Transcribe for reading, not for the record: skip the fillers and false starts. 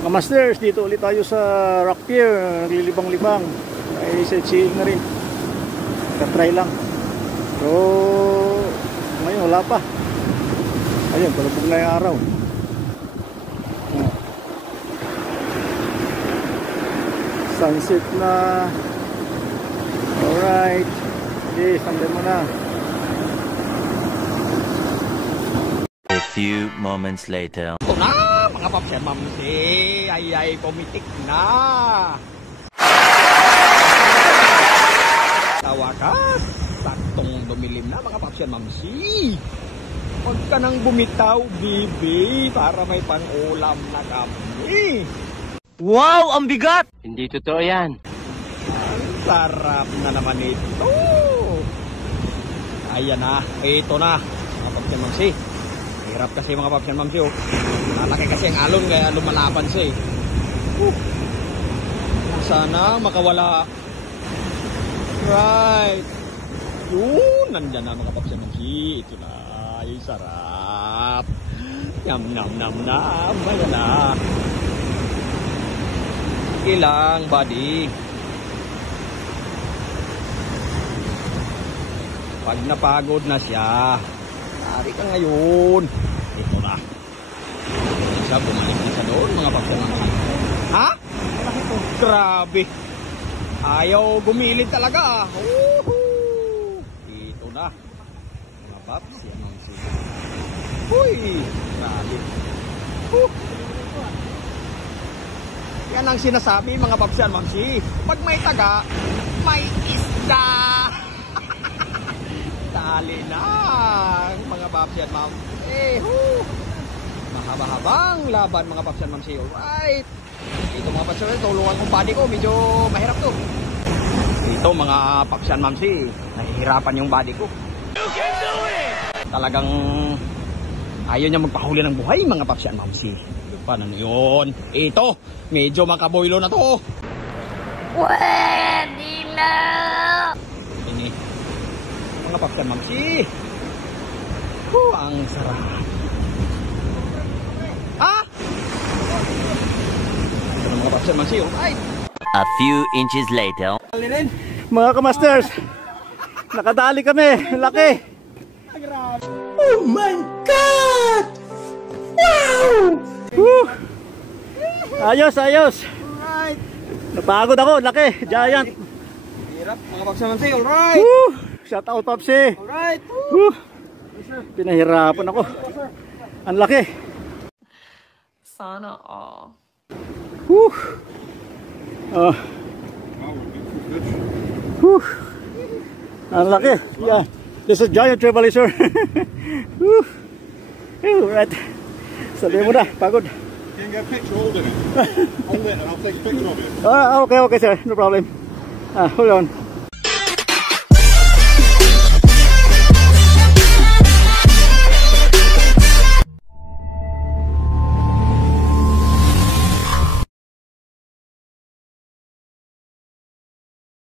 Mga kamasters, dito ulit tayo sa Rock Pier. Naglilibang-libang. Ay sightseeing na rin. Try lang. So ngayon wala pa. Ayun, palubog na yung araw. Sunset na. Alright. Okay, sandal mo na. A few moments later. Ito na mga paps and mams, ay pumitik na. Tawakas, saktong dumilim na mga paps and mams. Huwag ka nang bumitaw, bibi, para may pang-ulam na kami. Wow, ang bigat! Hindi totoo yan. Ang sarap na naman ito. Ayan na, ito na mga paps and mams. Hirap kasi mga paps and mams, lalaki kasi ang alon kaya lumalaban siya eh. Sana makawala. Right. Yun, nandyan na mga paps and mams. Ito na, ay sarap. Yum nam nam nam. Ayan na. Ilang buddy. Pag napagod na siya, hari ka ngayon. Ito na. Isa, bumalik na siya doon mga paps and mams. Ha? Grabe. Ayaw gumilid talaga. Ito na mga paps and mams. Uy, grabe. Yan ang sinasabi mga paps and mams. Pag may taga, may isda. Dali lang mga paps and mams. Mahaba-habang laban mga paps and mams. Alright. Ito mga paps and mams, tulungan kong body ko, medyo mahirap to. Ito mga paps and mams, nahihirapan yung body ko. You can do it! Talagang ayaw niya magpahuli ng buhay mga paps and mams. Paano yun? Ito, medyo makaboylo na to. Pwede na! Ini mga paps and mams. Ang sarap. Ah! Ito na mga paps and mams. Alright. A few inches later. Mga kamasters, nakadali kami. Laki. Oh my God! Wow! Woo! Ayos, ayos. Alright. Napagod ako. Laki. Giant. Hirap mga paps and mams. Alright. Woo! Shout out, Popsi. Alright. Woo! Pinahirapan ako. Ang laki. Sana all. Woo! Woo! Ang laki. Yeah. This is giant traveler. Woo! Right. Sabi mo na, pagod. You can get a picture holding it. Hold it and I'll take a picture of it. Okay, sir. No problem. Hold on.